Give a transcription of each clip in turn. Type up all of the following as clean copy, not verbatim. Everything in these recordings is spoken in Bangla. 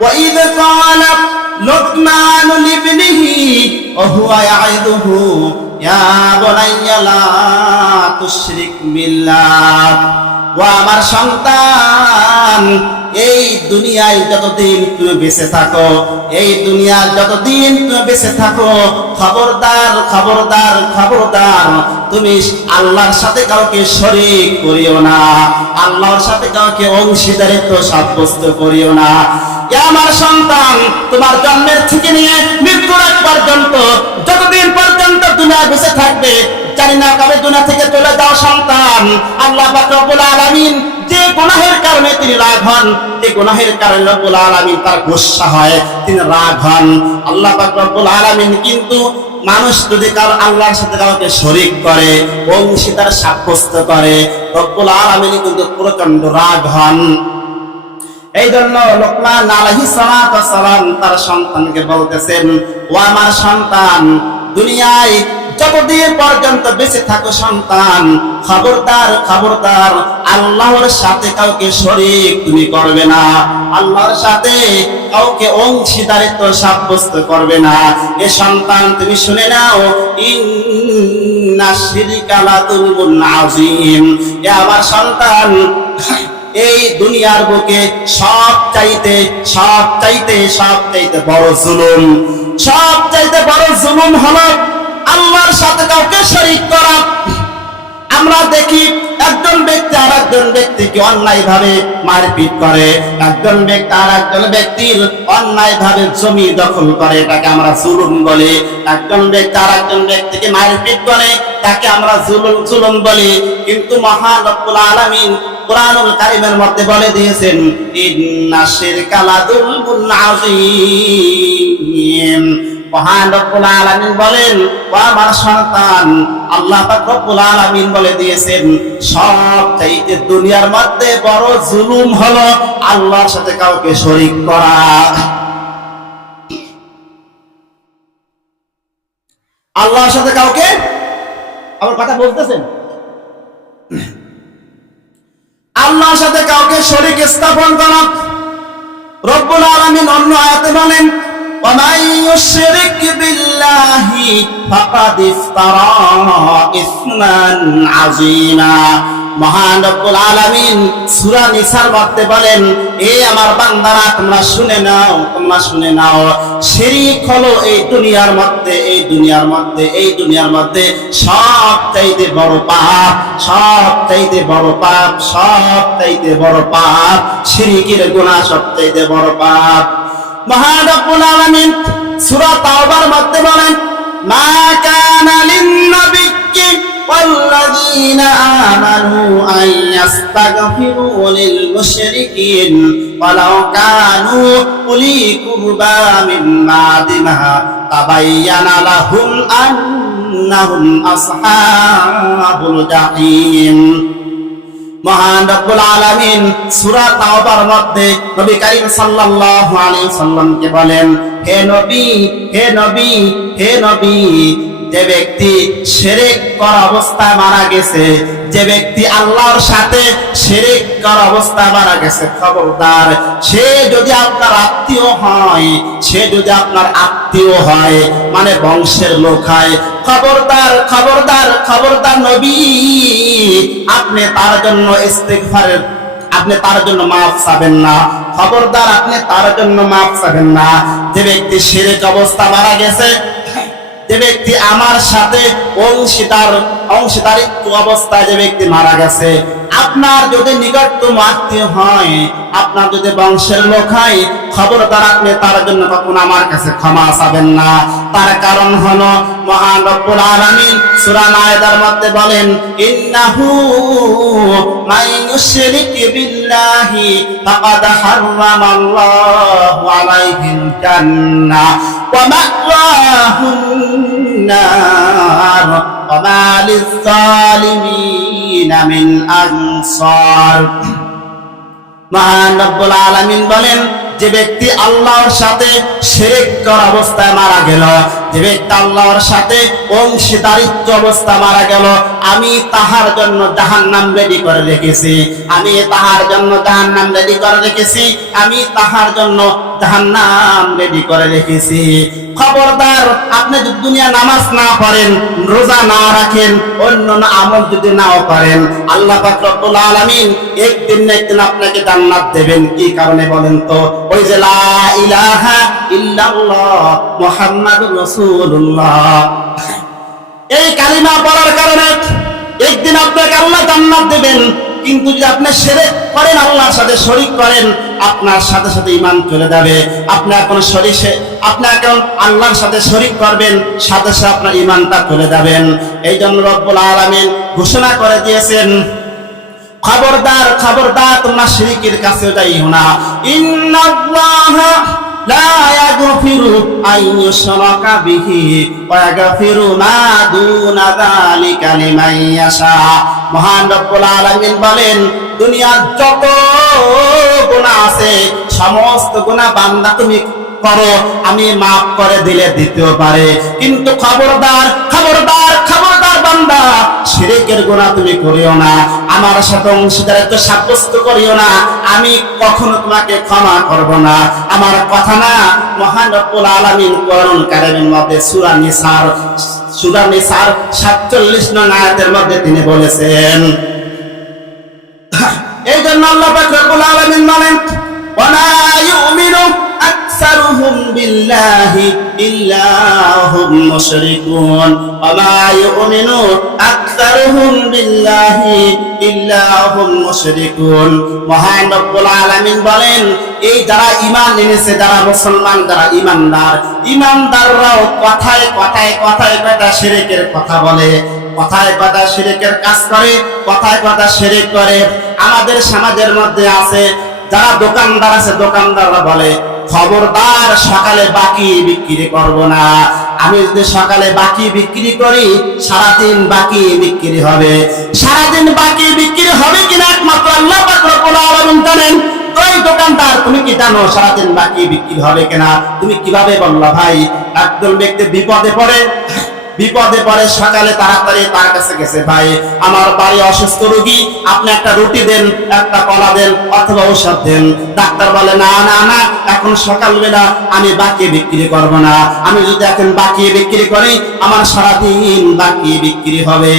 وإذ قال لقمان لابنه وهو يعظه يا بني لا تشرك بالله ও আমার সন্তান এই দুনিয়ায় যতদিন তুমি বেঁচে থাকো এই দুনিয়ার যতদিন তুমি বেঁচে থাকো খবরদার খবরদার খবরদার তুমি আল্লাহর সাথে কাউকে শরীক করিও না আল্লাহর সাথে কাউকে অংশীদারিত্ব সাব্যস্ত করিও না আমার সন্তান তোমার জন্মের থেকে নিয়ে মৃত্যুর আগ পর্যন্ত যতদিন পর্যন্ত দুনিয়া বেঁচে থাকবে জানি না কবে দুনিয়া থেকে চলে যাও সন্তান আল্লাহ পাক রব্বুল আলামিন যে গুনাহের কারণে তিনি রাগ হন যে গুনাহের কারণে রব্বুল আলামিন তার গোসা হয় তিনি রাগ হন আল্লাহ পাক রব্বুল আলামিন কিন্তু মানুষ যদি কারো আল্লাহর সাথে কাউকে শরীক করে অংশীদার সাব্যস্ত করে রব্বুল আলামিন কিন্তু প্রচন্ড রাগ হন এই জন্য লোকমান আলাইহিস সালাতু ওয়াস সালাম তার সন্তানকে বলতেছেন ও আমার সন্তান দুনিয়ায় যতদিন পর্যন্ত বেঁচে থাকো সন্তান খবরদার খবরদার আল্লাহর সাথে কাউকে শরীক তুমি করবে না আল্লাহর সাথে কাউকে অংশীদারিত্ব সাব্যস্ত করবে না এ সন্তান তুমি শুনে নাও ইন্নাশ শিরকা লাযুলমুন আযীম এ আমার সন্তান এই দুনিয়ার বুকে সব চাইতে বড় জুলুম সব চাইতে বড় জুলুম হলো আল্লাহর সাথে কাউকে শরীক করা আমরা দেখি একজন ব্যক্তি আর একজন ব্যক্তিকে অন্যায় ভাবে মারপিট করে একজন ব্যক্তি আর একজন ব্যক্তির অন্যায় ভাবে জমি দখল করে এটাকে আমরা জুলুম বলি একজন ব্যক্তি আর একজন ব্যক্তিকে মারপিট করে তাকে আমরা জুলুম বলি কিন্তু মহান রব্বুল আলামিন কুরআনুল কারীমের মধ্যে বলে দিয়েছেন ইন্নাশ শিরকা লাযুলমুন আযীম মহান রব্বুল আলামিন বলেন ও আমার সন্তান আল্লাহ পাক রব্বুল আলামিন বলে দিয়েছেন সবচাইতে দুনিয়ার মধ্যে বড় জুলুম হলো আল্লাহর সাথে কাউকে শরীক করা আল্লাহর সাথে কাউকে আমার কথা বলতেছেন আল্লাহর সাথে কাউকে শরীক স্থাপন করা রব্বুল আলামিন অন্য আয়াতে বলেন وَمَن يُشْرِكْ بِاللَّهِ فَقَدِ افْتَرَى إِثْمًا عَظِيمًا মহান রব্বুল আলামিন সূরা নিসার মধ্যে বলেন এ আমার বান্দারা তোমরা শুনে নাও শিরক হলো এই দুনিয়ার মধ্যে সবচাইতে বড় পাপ শিরকের গুনাহ সবচাইতে বড় পাপ মহান রব্বুল আলামিন সূরা তাওবার মধ্যে বলেন মা কানা লিন-নাবিয়্যি ওয়াল্লাযীনা আমানু আন ইস্তাগফিরু লিল-মুশরিকিন ওয়ালাউ কানু উলি কুরবা মিন বা'দি মা তাবায়্যানা লাহুম আন্নাহুম আসহাবুল জাহিম মহান রব্বুল আলামিন সূরা তাওবার মধ্যে নবী করিম সাল্লাল্লাহু আলাইহি সাল্লামকে বলেন হে নবী যে ব্যক্তি শিরক করা অবস্থায় মারা গেছে যে ব্যক্তি আল্লাহর সাথে শিরক করা অবস্থায় মারা গেছে খবরদার সে যদি আপনার আত্মীয় হয় মানে বংশের লোক হয় খবরদার নবী আপনি তার জন্য ইস্তিগফারের আপনি তার জন্য মাফ চাবেন না খবরদার আপনি তার জন্য মাফ চাবেন না যে ব্যক্তি শিরক অবস্থা মারা গেছে যে ব্যক্তি আমার সাথে অংশীদারিত্ব অবস্থায় যে ব্যক্তি মারা গেছে আপনার যদি নিকটতম আত্মীয় হয় আপনার যদি বংশের লোক হয় খবরদার আপনি তার জন্য কখনো আমার কাছে ক্ষমা চাবেন না তার কারণ হলো মহান রব্বুল আলামিন সূরা মায়েদার মধ্যে বলেন ইন্নাহু মান ইউশরিক বিল্লাহি ফাকাদ হারামাল্লাহু আলাইহিল জান্নাহ ওয়া মা'ওয়াহুন নার ওয়া মা লিয-যালিমিন মিন আনসার মহান রব্বুল আলামিন বলেন যে ব্যক্তি আল্লাহর সাথে শিরক করা অবস্থায় মারা গেল যে ব্যক্তি আল্লাহর সাথে অংশীদারিত্ব অবস্থা মারা গেল, আমি তাহার জন্য জাহান্নাম রেডি করে রেখেছি, আমি তাহার জন্য জাহান্নাম রেডি করে রেখেছি, আমি তাহার জন্য জাহান্নাম রেডি করে রেখেছি। খবরদার, আপনি যদি দুনিয়া নামাজ না পড়েন, রোজা না রাখেন, অন্য আমল যদি নাও করেন, আল্লাহ পাক রব্বুল আলামিন একদিন না একদিন আপনাকে জান্নাত দেবেন। কি কারণে বলেন তো? ওই যে লা ইলাহা ইল্লাল্লাহ মুহাম্মাদুর রাসূলুল্লাহ, এই কালিমা পড়ার কারণে একদিন আপনাকে আল্লাহ জান্নাত দেবেন। কিন্তু যদি আপনি শিরক করেন, আল্লাহর সাথে শরীক করেন, আপনার সাথে সাথে ঈমান চলে যাবে। আপনি এখন আল্লাহর সাথে শরীক করবেন, সাথে সাথে আপনার ঈমানটা চলে যাবেন। এই জন্য রব্বুল আলামিন ঘোষণা করে দিয়েছেন, খবরদার খবরদার, তোমরা শিরকের কাছে যাইও না। ইন্নাল্লাহা লা ইয়াগফিরু আন ইউশরাকা বিহি ওয়া ইয়াগফিরু মা দুনা যালিকা লিমান ইয়াশা। মহান রব্বুল আলামিন বলেন, দুনিয়ার যত গুনাহ আছে, সমস্ত গুনাহ বান্দা তুমি করো, আমি মাফ করে দিলে দিতেও পারে। কিন্তু খবরদার খবরদার খবরদার বান্দা, শিরকের গুনাহ তুমি করিও না, আমার সাথে অংশীদারিত্ব সাব্যস্ত করিও না, আমি কখনো তোমাকে ক্ষমা করব না। আমার কথা না, মহান রব্বুল আলামিন কোরআনুল কারীমের মধ্যে সূরা নিসার 47 নং আয়াতের মধ্যে তিনি বলেছেন। এই জন্য আল্লাহ পাক রব্বুল আলামিন বলেন, ওয়ালা ইউমিনু আকসারুহুম বিল্লাহি ইল্লা হুম মুশরিকুন, ওয়ালা ইউমিনু আকসারুহুম বিল্লাহি ইল্লা হুম মুশরিকুন। মহান রব্বুল আলামিন বলেন, এই যারা ঈমান এনেছে, যারা মুসলমান, যারা ঈমানদাররাও কথায় কথায় কথায় কথায় শিরকের কথা বলে, কথায় কথায় শিরকের কাজ করে, কথায় কথায় শিরক করে। আমাদের সমাজের মধ্যে আছে যারা দোকানদার আছে, দোকানদাররা বলে, খবরদার সকালে বাকি বিক্রি করব না, আমি যদি সকালে বাকি বিক্রি করি, সারাদিন বাকি বিক্রি হবে। সারাদিন বাকি বিক্রি হবে কিনা একমাত্র আল্লাহ পাক রব্বুল আলামিন জানেন। ওই দোকানদার, তুমি কি জানো সারাদিন বাকি বিক্রি হবে কিনা? তুমি কিভাবে বললা ভাই? একদল ব্যক্তি বিপদে পড়ে সকালে তাড়াতাড়ি তার কাছে গেছে, ভাই আমার বাড়ি অসুস্থ রোগী, আপনি একটা রুটি দেন, একটা কলা দেন, অথবা ঔষধ দেন। ডাক্তার বলে, না না না, এখন সকালবেলা আমি বাকি বিক্রি করব না, আমি যদি এখন বাকি বিক্রি করি, আমার সারাদিন বাকি বিক্রি হবে।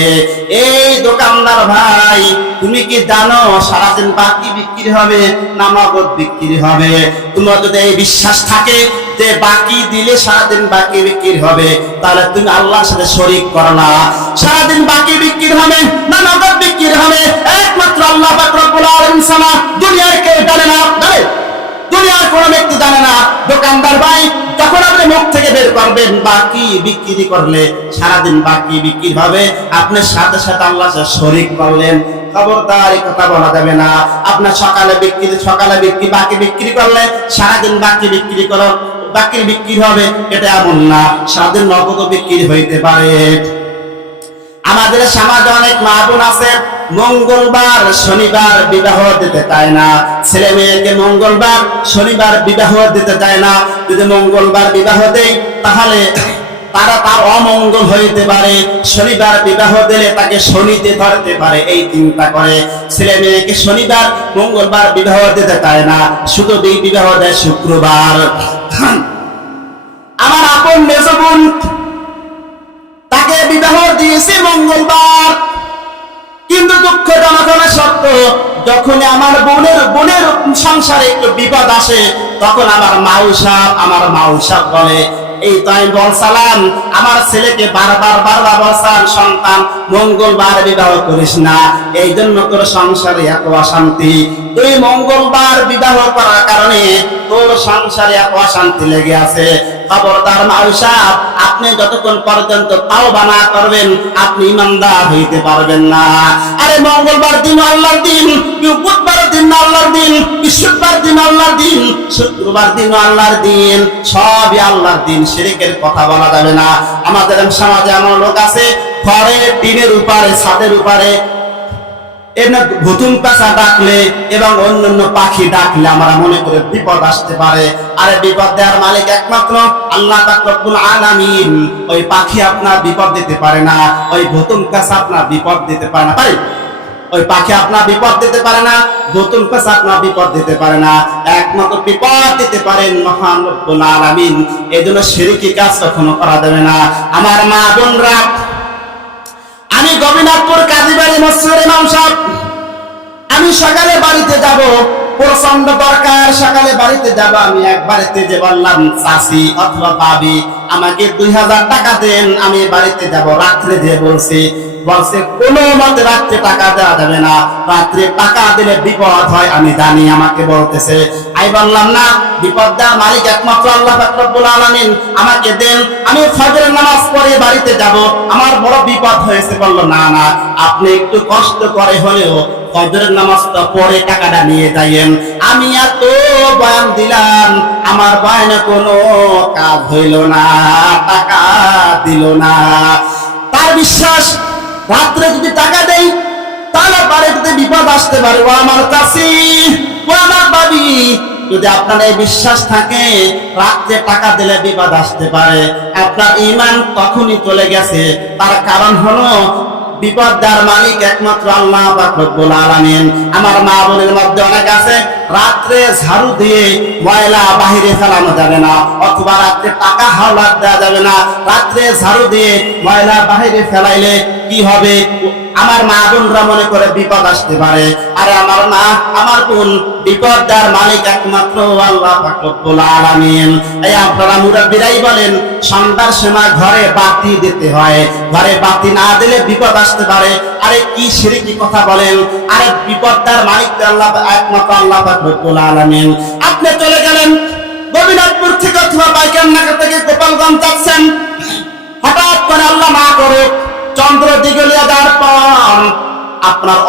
এই দোকানদার ভাই, তুমি কি জানো সারাদিন বাকি বিক্রি হবে না নগদ বিক্রি হবে? তোমার যদি এই বিশ্বাস থাকে যে বাকি দিলে সারাদিন বাকি বিক্রি হবে, তাহলে তুমি আল্লাহর সাথে শরীক করো না। সারাদিন বাকি বিক্রি হবে না নগদ বিক্রি হবে, একমাত্র আল্লাহ পাক রব্বুল আলামিন ছাড়া দুনিয়ার কেউ জানে না, দুনিয়ার কোনো ব্যক্তি জানে না। দোকানদার ভাই, যখন আপনি মুখ থেকে বের করবেন বাকি বিক্রি করলে সারাদিন বাকি বিক্রি হবে, আপনি সাথে সাথে আল্লাহর সাথে শরীক করলেন। খবরদার, এই কথা বলা যাবে না। আপনার সকালে বাকি বিক্রি করলে সারাদিন বাকি বিক্রি হবে, এটা এমন না, সারাদিন নগদ বিক্রি হইতে পারে। আমাদের সমাজে অনেক মা বোন আছে, মঙ্গলবার শনিবার বিবাহ দিতে চায় না, ছেলে মেয়েকে মঙ্গলবার শনিবার বিবাহ দিতে চায় না। যদি মঙ্গলবার বিবাহ দেয়, তাহলে তার অমঙ্গল হইতে পারে, শনিবার বিবাহ দিলে তাকে শনিতে ধরতে পারে, এই চিন্তা করে ছেলে মেয়েকে শনিবার মঙ্গলবার বিবাহ দিতে চায় না, শুধু বিবাহ দেয় শুক্রবার। আমার আপন মেজো বোন, তাকে বিবাহ দিয়েছে মঙ্গলবার, কিন্তু দুঃখজনক সত্য, যখন আমার বোনের সংসারে একটু বিপদ আসে, তখন আমার মাউসাব বলে, এই তো আমি বলছিলাম আমার ছেলেকে বারবার বলছিলাম, সন্তান মঙ্গলবার বিবাহ করিস না, এই জন্য তোর সংসারে এত অশান্তি। তুই মঙ্গলবার বিবাহ করার কারণে তোর সংসারে এত অশান্তি লেগে আছে। খবরদার মাউসাব, আপনি যতক্ষণ পর্যন্ত তাওবা না করবেন, আপনি ঈমানদার হইতে পারবেন না। আরে মঙ্গলবার দিন আল্লাহর দিন, বুধবার দিন আল্লাহর দিন, বৃহস্পতিবার দিন আল্লাহর দিন, শুক্রবার দিন আল্লাহর দিন, সবই আল্লাহর দিন। শিরকের কথা বলা যাবে না। আমাদের সমাজে এমন লোক আছে, ঘরে টিনের উপরে ছাদের উপরে এমনি ভুতুম পেঁচা ডাকলে এবং অন্যান্য পাখি ডাকলে আমরা মনে করে বিপদ আসতে পারে। আরে বিপদ দেওয়ার মালিক একমাত্র আল্লাহ পাক রব্বুল আলামিন। ওই পাখি আপনার বিপদ দিতে পারে না, ওই ভুতুম পেঁচা আপনার বিপদ দিতে পারে না। তাই ওই পাখি আপনার বিপদ দিতে পারে না, ভুতুম পেঁচা আপনার বিপদ দিতে পারে না, একমাত্র বিপদ দিতে পারেন মহান রব্বুল আলামিন। এজন্য শিরকি কাজ কখনো করা যাবে না। আমার মা বোনরা, আমি গোবিনাথপুর কাজীবাড়ি মসজিদের ইমাম সাহেব, আমি সকালে বাড়িতে যাব, প্রচন্ড দরকার, সকালে বাড়িতে যাব। আমি এক বাড়িতে যে বললাম, চাচি অথবা ভাবি আমাকে 2000 টাকা দেন, আমি বাড়িতে যাব। রাত্রে যে বলছে কোনো মতে রাত্রে টাকা দেওয়া যাবে না, রাত্রে টাকা দিলে বিপদ হয় আমি জানি, আমাকে বলতেছে। আমি বললাম না, বিপদ দেওয়ার মালিক একমাত্র আল্লাহ পাক রব্বুল আলামিন, আমাকে দেন, আমি ফজরের নামাজ পড়ে বাড়িতে যাব, আমার বড় বিপদ হয়েছে। বললো না না, আপনি একটু কষ্ট করে হলেও ফজরের নামাজটা পরে টাকাটা নিয়ে যাইয়েন। আমি এত বয়ান দিলাম, আমার বয়ানে কোনো কাজ হইল না, টাকা দিল না। তার বিশ্বাস রাত্রে যদি টাকা দেই তাহলে বাড়িতে বিপদ আসতে পারে। ও আমার চাচি, ও আমার ভাবি, যদি আপনার এই বিশ্বাস থাকে রাত্রে টাকা দিলে বিপদ আসতে পারে, আপনার ঈমান তখনই চলে গেছে। তার কারণ হলো বিপদ দেওয়ার মালিক একমাত্র আল্লাহ পাক রব্বুল আলামিন। আমার মা বোনের মধ্যে অনেক আছে, রাত্রে ঝাড়ু দিয়ে ময়লা বাহিরে ফেলানো যাবে না, অথবা রাত্রে টাকা হাওলাত দেওয়া যাবে না। রাত্রে ঝাড়ু দিয়ে ময়লা বাহিরে ফেলাইলে কি হবে? আমার মা বোনরা মনে করে বিপদ আসতে পারে। আরে আমার মা, আমার বোন, বিপদ দেওয়ার মালিক একমাত্র আল্লাহ পাক রব্বুল আলামিন। এই আপনারা মুরাব্বিরাই বলেন সন্ধ্যার সময় ঘরে বাতি দিতে হয়, ঘরে বাতি না দিলে বিপদ আসতে পারে। আরে কি শিরকি কথা বলেন? আরে বিপদ দেওয়ার মালিক আল্লাহ, একমাত্র আল্লাহ পাক রব্বুল আলামিন। আপনি চলে গেলেন গোবিনাথপুর থেকে অথবা বাইকান্নাকা থেকে গোপালগঞ্জ যাচ্ছেন, হঠাৎ করে আল্লাহ না করে চন্দ্র দিগলিয়া যাওয়ার পর আপনার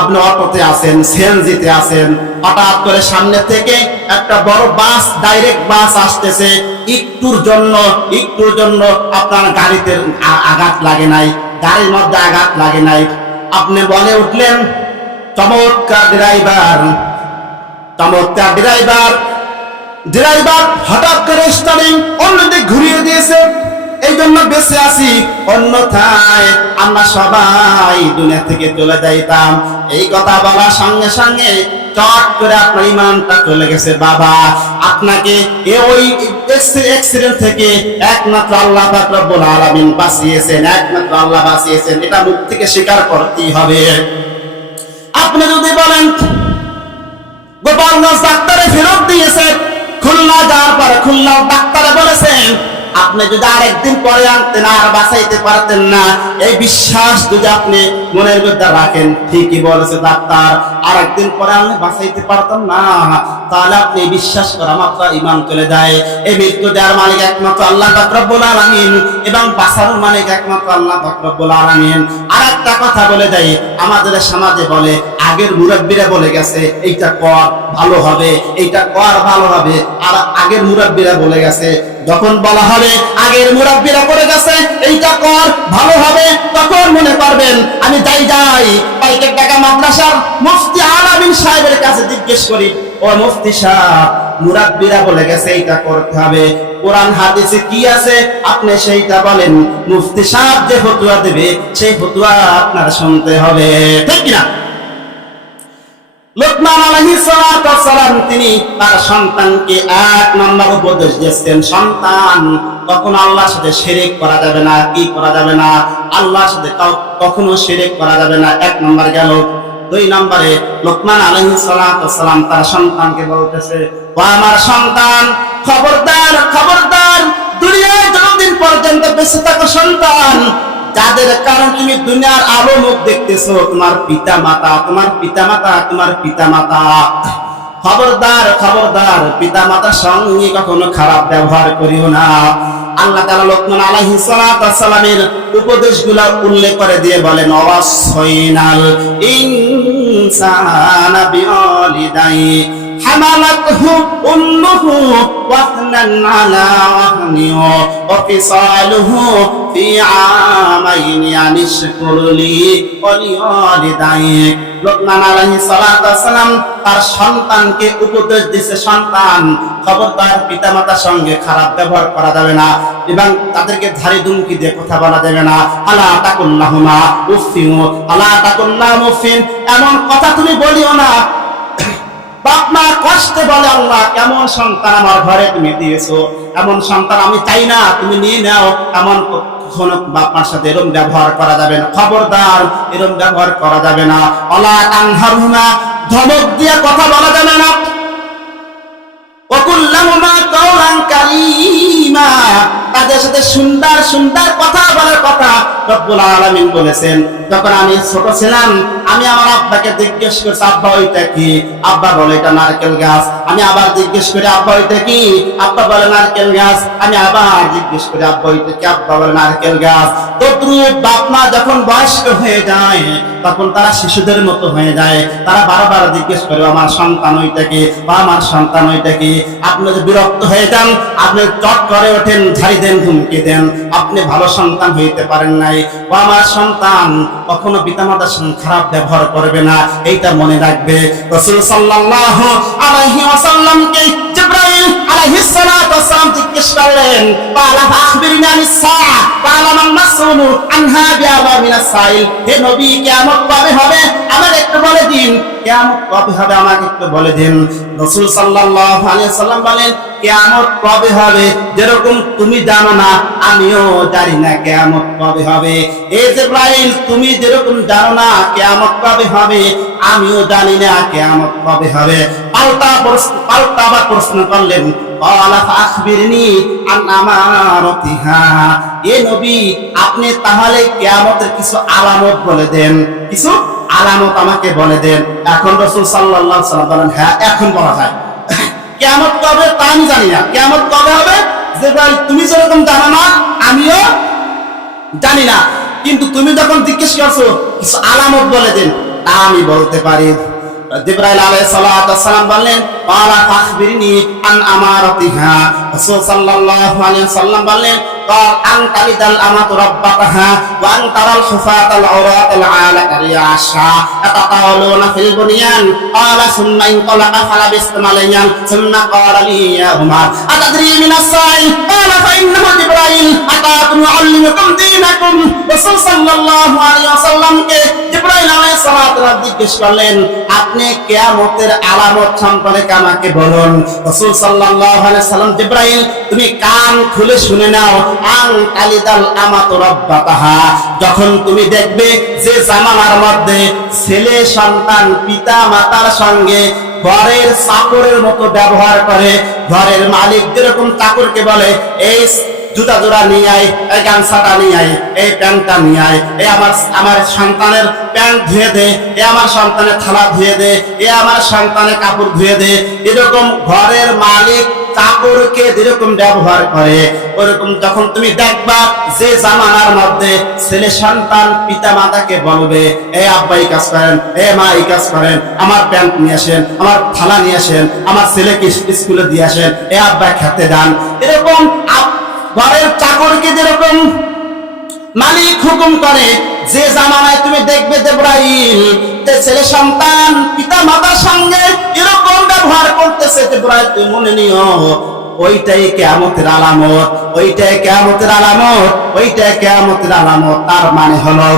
আপনি অটোতে আছেন, সিএনজিতে আছেন, হঠাৎ করে সামনে থেকে একটা বড় বাস, ডাইরেক্ট বাস আসতেছে। একটুর জন্য আপনার গাড়িতে আঘাত লাগে নাই, গাড়ির মধ্যে আঘাত লাগে নাই। আপনি বলে উঠলেন, চমৎকার ড্রাইভার, চমৎকার ড্রাইভার। ড্রাইভার হঠাৎ করে স্টারিং অন্যদিকে ঘুরিয়ে দিয়েছে, এই জন্য বেঁচে আছি, অন্যথায় আমরা সবাই দুনিয়া থেকে চলে যাইতাম। এই কথা বলার সঙ্গে সঙ্গে চট করে আপনার ঈমানটা চলে গেছে। বাবা, আপনাকে ওই অ্যাক্সিডেন্ট থেকে একমাত্র আল্লাহ পাক রব্বুল আলামিন বাঁচিয়েছেন, একমাত্র আল্লাহ বাঁচিয়েছেন, এটা মুখ থেকে স্বীকার করতেই হবে। আপনি যদি বলেন গোপালগঞ্জ ডাক্তারে ফেরত দিয়েছে, খুলনা যাওয়ার পরে খুলনা ডাক্তারে বলেছেন আপনি যদি আরেকদিন পরে আনতেন আর বাঁচাইতে পারতেন না, এই বিশ্বাস যদি আপনি মনের মধ্যে রাখেন, ঠিকই বলেছে ডাক্তার, আরেকদিন পরে আনলে বাঁচাইতে পারতাম না, তাহলে আপনি বিশ্বাস করেন আপনার ঈমান চলে যায়। এই মৃত্যু দেওয়ার মালিক একমাত্র আল্লাহ পাক রব্বুল আলামিন এবং বাঁচানোর মালিক একমাত্র আল্লাহ পাক রব্বুল আলামিন। আর একটা কথা বলে দেয়, আমাদের সমাজে বলে, আগের মুরব্বীরা বলে গেছে এইটা কর ভালো হবে, এইটা কর ভালো হবে। আর আগের মুরব্বীরা বলে গেছে, যখন বলা হবে আগের মুরব্বীরা করে গেছে এইটা কর ভালো হবে, তখন মনে করবেন আমি যাই পাইকের টাকা মাদ্রাসার মুফতি আলামিন সাহেবের কাছে জিজ্ঞেস করি, ও মুফতি সাহেব, মুরব্বীরা বলে গেছে এইটা করতে হবে, কোরআন হাদিসে কি আছে আপনি সেইটা বলেন। মুফতি সাহেব যে ফতোয়া দেবে সেই ফতোয়া আপনার শুনতে হবে, ঠিক কিনা? লোকমান আলাইহিস সালাম তিনি তার সন্তানকে 1 নম্বর উপদেশ দিয়েছেন, সন্তান কখনো আল্লাহর সাথে শিরক করা যাবে না। কি করা যাবে না? আল্লাহর সাথে কখনো শিরক করা যাবে না। 1 নম্বর গেল। 2 নম্বরে লোকমান আলাইহিস সালাম তার সন্তানকে বলতেছে, ও আমার সন্তান, খবরদার খবরদার, দুনিয়ায় যতদিন পর্যন্ত বেঁচে থাকো সন্তান, যাদের কারণ তুমি দুনিয়ার আলো মুখ দেখতেছো, তোমার পিতা মাতা, তোমার পিতা মাতা, তোমার পিতা মাতা, খবরদার খবরদার, পিতা মাতার সঙ্গে কখনো খারাপ ব্যবহার করিও না। আল্লাহ তাআলা লোকমান আলাইহিস সালামের উপদেশগুলো উল্লেখ করে দিয়ে বলেন, ওয়াসাইনাল ইনসানা বিওয়ালিদাইহি হামালাতহু উম্মুহু ওয়াহনান আলা ওয়াহনি ওয়া ফিসালুহু ফি আমাইনি আনিশকুর লি ওয়া লিওয়ালিদাইক। লোকমান আলাইহিস সালাতু ওয়াস সালাম তার সন্তানকে উপদেশ দিয়েছে, সন্তান খবরদার পিতামাতার সঙ্গে খারাপ ব্যবহার করা যাবে না এবং তাদেরকে ধারি ধুমকি দিয়ে কথা বলা যাবে না। আলা তাকুল্লাহুমা উফিন, আলা তাকুল্লাহুম উফিন, এমন কথা তুমি বলিও না। বাপ মা কষ্টে বলে, আল্লাহ কেমন সন্তান আমার ঘরে তুমি দিয়েছো, এমন সন্তান আমি চাই না, তুমি নিয়ে নাও। এমন কখনো বাপ মার সাথে এরকম ব্যবহার করা যাবে না, খবরদার এরকম ব্যবহার করা যাবে না। আলা তানহারহুমা, ধমক দিয়ে কথা বলা যাবে না। ওয়াকুল্লাহুমা কাওলান কারীমা, তাদের সাথে সুন্দর সুন্দর কথা বলার কথা রব্বুল আলামিন বলেছেন। যখন আমি ছোট ছিলাম আমি আমার আব্বাকে জিজ্ঞেস করছি, আব্বা ওইটা কি? আব্বা বলে এটা নারকেল গাছ। আমি আবার জিজ্ঞেস করি, আব্বা ওইটা কি? আব্বা বলে নারকেল গাছ। আমি আবার জিজ্ঞেস করি, আব্বা ওইটা কি? আব্বা বলে নারকেল গাছ। তদ্রূপ বাপ মা যখন বয়স্ক হয়ে যায় তখন তারা শিশুদের মতো হয়ে যায়, তারা বারবার জিজ্ঞেস করে আমার সন্তান ওইটা কি বা আমার সন্তান ওইটা কি। আপনি যদি বিরক্ত হয়ে যান, আপনি চট করে ওঠেন, ঝাড়ি দেন, ধুমকি দেন, আপনি ভালো সন্তান হইতে পারেন নাই। ও আমার সন্তান কখনো পিতামাতার সঙ্গে খারাপ ব্যবহার করবে না, এইটা মনে রাখবে। রাসূল সাল্লাল্লাহু আলাইহি ওয়াসাল্লামকে জিবরাইল আলাইহিস সালাতু ওয়াসসালাম জিজ্ঞেস করলেন, ক্বালা আখবিরনি আনিস সাআ ক্বালা মান মাসউলু আনহা বিআলা মিনাস সাইল। হে নবী, কিয়ামত কবে হবে আমাকে একটু বলে দিন, কিয়ামত কবে হবে আমাকে একটু বলে দিন। রাসূল সাল্লাল্লাহু আলাইহি ওয়াসাল্লাম বলেন, কিয়ামত কবে হবে যেরকম তুমি জানো না আমিও জানি না কিয়ামত কবে হবে। এই জিবরাইল, তুমি যেরকম জানো না কিয়ামত কবে হবে আমিও জানি না কিয়ামত কবে হবে। পাল্টা আবার প্রশ্ন করলেন, ক্বালা ফাখবিরনি আন আমারাতিহা। এ নবী, আপনি তাহলে কিয়ামতের কিছু আলামত বলে দেন, কিছু আলামত আমাকে বলে দেন। এখন রাসূল সাল্লাল্লাহু আলাইহি ওয়াসাল্লাম বলেন, হ্যাঁ এখন বলা যায়। কিয়ামত কবে তা আমি জানি না, কিয়ামত কবে হবে জিবরাইল তুমি যেরকম জানো না আমিও জানি না, কিন্তু তুমি যখন জিজ্ঞেস করছো কিছু আলামত বলে দেন, তা আমি বলতে পারি। জিবরাইল আলাইহিস সালাতু ওয়াস সালাম বললেন, ক্বালা ফাখবিরনি আন আমারাতিহা। রাসূল সাল্লাল্লাহু আলাইহি ওয়াসাল্লাম বললেন, قال أن تلد الأمة ربتها وأن ترى الحفاة العراة العالة رعاشا يتطاولون في البنيان. قال ثم انطلق فلبثت مليا ثم قال لي يا عمر أتدري من السائل؟ قال فإنه جبرائيل أتاكم يعلمكم دينكم। রাসূল সাল্লাল্লাহু আলাইহি ওয়াসাল্লামকে জিবরাইল আলাইহিস সালাতু ওয়াস জিজ্ঞেস করলেন, আপনি কিয়ামতের আলামত সম্পর্কে আমাকে বলুন। রাসূল সাল্লাল্লাহু আলাইহি ওয়াসাল্লাম, জিবরাইল তুমি কান খুলে শুনে নাও, আন তালিদাল আমাতু রাব্বাতাহা, যখন তুমি দেখবে যে জামানার মধ্যে ছেলে সন্তান পিতা মাতার সঙ্গে ঘরের চাকরের মতো ব্যবহার করে, ঘরের মালিক যেরকম চাকরকে বলে এই জুতা জোড়া নিয়ে আয়, এই গামছাটা নিয়ে আয়, এই প্যান্টটা নিয়ে আয়, এই আমার সন্তানের প্যান্ট ধুয়ে দে, এ আমার সন্তানের থালা ধুয়ে দে, এ আমার সন্তানের কাপড় ধুয়ে দে, এরকম ঘরের মালিক চাকরকে যেরকম ব্যবহার করে ওরকম যখন তুমি দেখবা যে জামানার মধ্যে ছেলে সন্তান পিতা মাতাকে বলবে, এই আব্বা এই কাজ করেন, এ মা এই কাজ করেন, আমার প্যান্ট নিয়ে আসেন, আমার থালা নিয়ে আসেন, আমার ছেলেকে স্কুলে দিয়ে আসেন, এ আব্বা খেতে দেন, এরকম ঘরের চাকরকে যেরকম মালিক হুকুম করে, যে জামানায় তুমি দেখবে জিবরাইল ছেলে সন্তান পিতা মাতার সঙ্গে এরকম ব্যবহার করতেছে, জিবরাইল তুমি মনে নিও ওইটাই কিয়ামতের আলামত, ওইটাই কিয়ামতের আলামত, ওইটাই কিয়ামতের আলামত। তার মানে হলো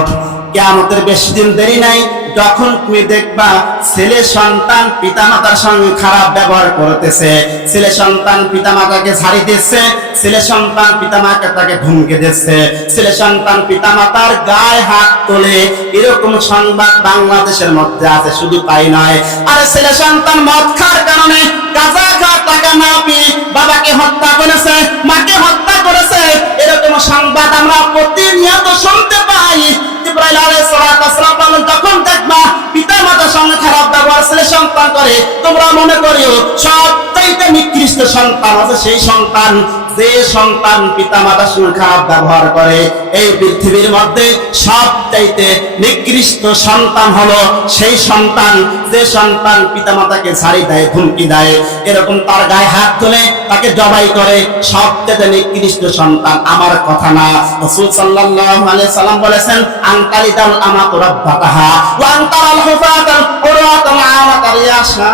কিয়ামতের বেশি দিন দেরি নাই, যখন তুমি দেখবা ছেলে সন্তান পিতামাতার সঙ্গে খারাপ ব্যবহার করতেছে, ছেলে সন্তান পিতামাতাকে ঝাড়ি দিচ্ছে, ছেলে সন্তান পিতামাতাকে তাকে ধমকে দিচ্ছে, ছেলে সন্তান পিতামাতার গায়ে হাত তোলে, এরকম সংবাদ বাংলাদেশের মধ্যে আছে। শুধু তাই নয়, আরে ছেলে সন্তান মদ খাওয়ার কারণে গাঁজা খাওয়ার টাকা না পেয়ে বাবাকে হত্যা করেছে, মাকে হত্যা করেছে, এরকম সংবাদ আমরা প্রতিনিয়ত শুনতে পাই। জিবরাইল আলাইহিস সালাতু ওয়াস সালাম বলেন, যখন দেখবা পিতা মাতার সঙ্গে খারাপ ব্যবহার ছেলে সন্তান করে, তোমরা মনে করিও সবচাইতে নিকৃষ্ট নিকৃষ্ট সন্তান আছে সেই সন্তান, যে সন্তান পিতামাতার সঙ্গে খারাপ ব্যবহার করে। এই পৃথিবীর মধ্যে সবচাইতে নিকৃষ্ট সন্তান হলো সেই সন্তান যে সন্তান পিতামাতাকে ছাড়ি দেয়, ধমকি দেয়, এরকম তার গায়ে হাত তুলে তাকে জবাই করে। সবচেয়ে নিকৃষ্ট সন্তান আমার কথা না, রাসূল সাল্লাল্লাহু আলাইহি সাল্লাম বলেছেন, আনতালিদাল আমাতু রাব্বাতাহা ওয়া আনতারাল হুফাতাল উরাতাল আলাতাল ইয়াশা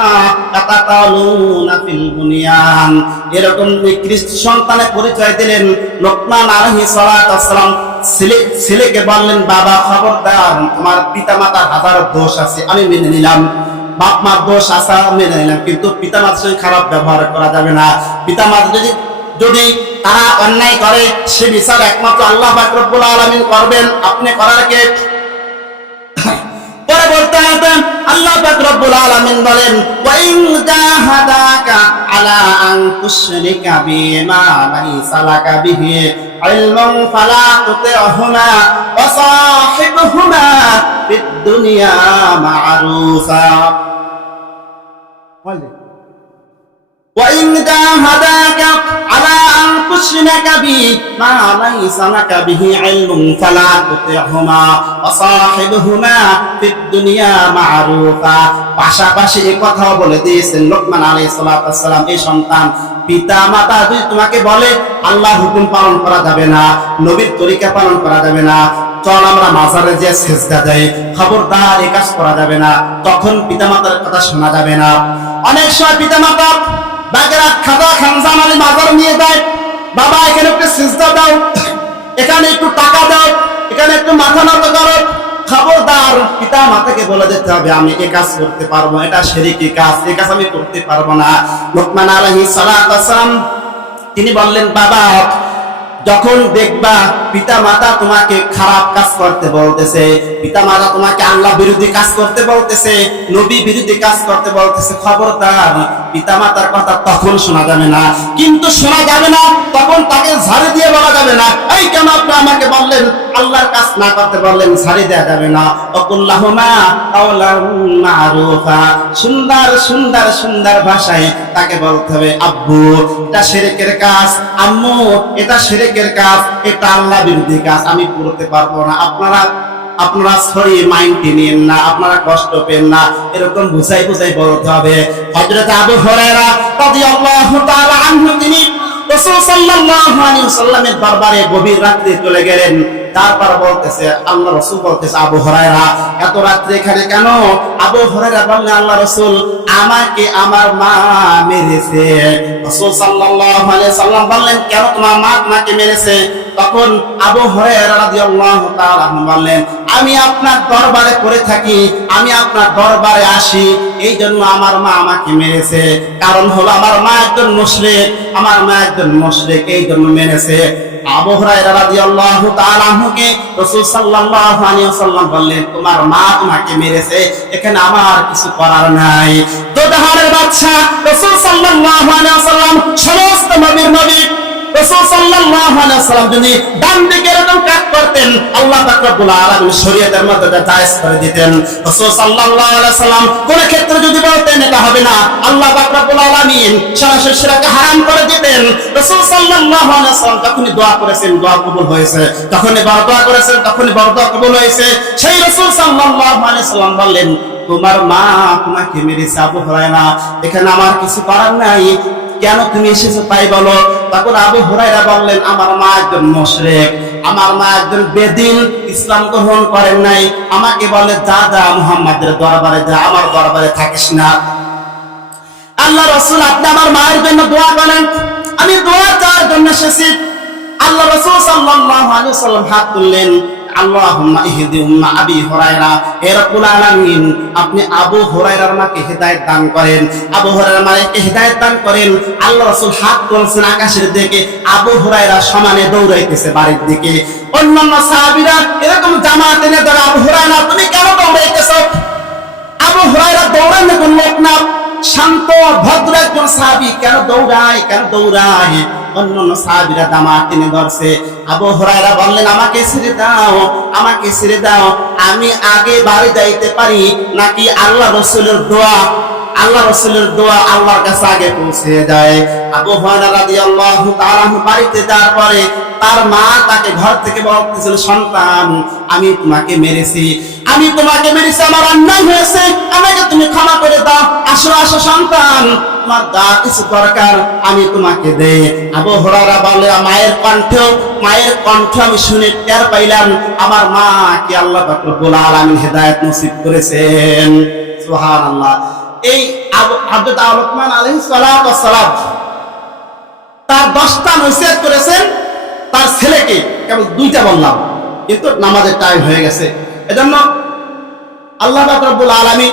তাতালুনা ফিল বুনিয়ান। এরকম নিকৃষ্ট সন্তানের পরিচয় দিলেন লোকমান আলাইহিস সালাতু ওয়াস সালাম। ছেলেকে বললেন, বাবা খবরদার, তোমার পিতামাতার হাজার দোষ আছে, আমি মেনে নিলাম, বাপ মার দোষ আছে মেনে নিলাম, কিন্তু পিতামাতার সঙ্গে খারাপ ব্যবহার করা যাবে না। পিতামাতা যদি তারা অন্যায় করে সে বিচার একমাত্র আল্লাহ পাক রব্বুল আলামিন করবেন, আপনি করার কে? পরবর্তী আয়াতে আল্লাহ পাক রব্বুল আলামিন বলেন, ওয়া ইন জাহাদাকা আলা আন তুশরিকা বিমা লাইসা লাকা বিহি ইলমুন ফালা তুতি'হুমা ওয়া সাহিবহুমা ফিদ দুনিয়া মা'রুফা। وَإِنْ جَاهَدَاكَ عَلَى أَنْ تُشْرِكَ بِي مَا لَيْسَ لَكَ بِهِ عِلْمٌ فَلَا تُطِعْهُمَا وَصَاحِبْهُمَا فِي الدُّنْيَا مَعْرُوفًا। পাশাপাশি এই কথাও বলে দিয়েছেন লোকমান আলাইহিস সালাতু ওয়াস সালাম, এই সন্তান পিতা মাতা যদি তোমাকে বলে আল্লাহর হুকুম পালন করা যাবে না, নবীর তরিকা পালন করা যাবে না, চল আমরা মাজারে যে সিজদা দেই, খবরদার এই কাজ করা যাবে না, তখন পিতামাতার কথা শোনা যাবে না। অনেক সময় পিতামাতা বাগেরহাট খাজা খানজান আলী মাজার নিয়ে যায়, বাবা এখানে একটু সিজদা দাও, এখানে একটু টাকা দাও, এখানে একটু মাথা নত করো। খবরদার পিতা মাতাকে বলে দিতে হবে, আমি এই কাজ করতে পারবো, এটা শিরকি কাজ, এই কাজ আমি করতে পারবো না। লোকমান আলাইহিস সালাতু ওয়াস সালাম তিনি বললেন, বাবা যখন দেখবা পিতা মাতা তোমাকে খারাপ কাজ করতে বলতেছে, পিতা মাতা তোমাকে আল্লাহ বিরোধী কাজ করতে বলতেছে, নবী বিরোধী কাজ করতে বলতেছে, খবরদার পিতা মাতার কথা তখন শোনা যাবে না। কিন্তু শোনা যাবে না তখন তাকে ঝাড়ি দিয়ে বলা যাবে না, এই কেন আপনি আমাকে বললেন আল্লাহর কাজ না করতে বললেন, ঝাড়ি দেওয়া যাবে না। ওয়াকুল্লাহুমা কাওলান মা'রুফা, সুন্দর সুন্দর সুন্দর ভাষায় তাকে বলতে হবে, আব্বু এটা শিরকের কাজ, আম্মু এটা শিরকের কাজ, এটা আল্লাহ বিরোধী কাজ, আমি করতে পারবো না, আপনারা সরি মাইন্ড নিয়েন না, আপনারা কষ্ট পেন না, এরকম বুঝাই বুঝাই বলতে হবে। হযরত আবু হুরায়রা রাদিয়াল্লাহু তাআলা আনহু তিনি রাসূল সাল্লাল্লাহু আলাইহি ওয়াসাল্লামের দরবারে গভীর রাতে চলে গেলেন। তারপর বলতেছে, আল্লাহ রাসূল বলতেছে, আবু হুরায়রা এত রাতে এখানে কেন? আবু হুরায়রা বললেন, আল্লাহ রাসূল আমাকে আমার মা মেরেছে। রাসূল সাল্লাল্লাহু আলাইহি ওয়াসাল্লাম বললেন, কেন তোমার মা তোমাকে মেরেছে? তখন আবু হুরায়রা রাদিয়াল্লাহু তাআলা বললেন, আমি আপনার দরবারে করে থাকি, আমি আপনার দরবারে আসি, এই জন্য আমার মা আমাকে মেরেছে। কারণ হলো আমার মা একজন মুশরিক, আমার মা একজন মুশরিক, এই জন্য মেরেছে। আবু হুরায়রা রাদিয়াল্লাহু তাআলা আনহুকে রাসূল সাল্লাল্লাহু আলাইহি ওয়াসাল্লাম বললেন, তোমার মা তোমাকে মেরেছে, এখানে আমার কিছু করার নাই। দোদাহারের বাদশা রাসূল সাল্লাল্লাহু আলাইহি ওয়াসাল্লাম সমস্ত নবীর নবী রাসূল সাল্লাল্লাহু আলাইহি ওয়াসাল্লাম যদি ডান দিকে এরকম কাজ করতেন, আল্লাহ পাক রব্বুল আলামিন শরীয়তের মধ্যে জায়েজ করে দিতেন। রাসূল সাল্লাল্লাহু আলাইহি ওয়াসাল্লাম কোন ক্ষেত্রে যদি বলতেন এটা হবে না, আল্লাহ পাক রব্বুল আলামিন সরাসরি সেটাকে হারাম করে দিতেন। রাসূল সাল্লাল্লাহু আলাইহি ওয়াসাল্লাম যখনই দোয়া করেছেন দোয়া কবুল হয়েছে, যখনই বরদোয়া করেছেন তখনই বরদোয়া কবুল হয়েছে। সেই রাসূল সাল্লাল্লাহু আলাইহি ওয়াসাল্লাম বললেন, তোমার মা তোমাকে মেরেছে আবু হুরায়রা, এখানে আমার কিছু করার নাই, কেন তুমি এসেছো তাই বলো। তখন আবু হুরায়রা বললেন, আমার মা একজন মুশরিক, আমার মা একজন বেদিন, ইসলাম গ্রহণ করেন নাই, আমাকে বলে যা যা মুহাম্মাদের দরবারে যা, আমার দরবারে থাকিস না। আল্লাহ রাসূল আপনি আমার মায়ের জন্য দোয়া করেন, আমি দোয়া চাওয়ার জন্য এসেছি। আল্লাহ রাসূল সাল্লাল্লাহু আলাইহি ওয়াসাল্লাম হাত তুললেন, আল্লাহুম্মা ইহদি উম্মা আবি হুরায়রা, হে রব্বুল আলামিন আপনি আবু হুরায়রার মাকে হেদায়েত দান করেন, আবু হুরায়রার মাকে হেদায়েত দান করেন। আল্লাহ রাসূল হাত তুলছেন আকাশের দিকে, আবু হুরায়রা সমানে দৌড়াইতেছে বাড়ির দিকে। অন্যান্য সাহাবীরা এরকম জামাত এনে ধরে, আবু হুরায়রা তুমি কেন দৌড়াইতেছো? আবু হুরায়রা দৌড়ানো কোন লোক না, শান্ত ভদ্র একজন সাহাবী, কেন দৌড়ায়? অন্যান্য সাহাবীরা জামাত টেনে ধরছে। আবু হুরায়রা বললেন, আমাকে ছেড়ে দাও, আমি আগে বাড়ি যাইতে পারি নাকি আল্লাহ রাসূলের দোয়া আল্লাহ রাসূলের দোয়া আল্লাহর কাছে আগে পৌঁছে যায়। আবু হুরায়রা রাদিয়াল্লাহু তাআলা বাড়িতে যাওয়ার পরে তার মা তাকে ঘর থেকে বলতেছিল, সন্তান আমি তোমাকে মেরেছি, আমার অন্যায় হয়েছে, আমাকে তুমি ক্ষমা করে দাও, আসো আসো সন্তান, তোমার যা কিছু দরকার আমি তোমাকে দে। আবু হুরায়রা বলে, মায়ের কণ্ঠ আমি শুনে টের পাইলাম আমার মা কি আল্লাহ পাক রব্বুল আলামিন হেদায়েত নসিব করেছেন। সুবহানাল্লাহ। এই হযরত লুকমান আলাইহিস সালাতু ওয়াস সালাম তার 10টা নসিহত করেছেন তার ছেলেকে, কেবল 2টা বললাম, কিন্তু নামাজের টাইম হয়ে গেছে। এজন্য আল্লাহ পাক রব্বুল আলামিন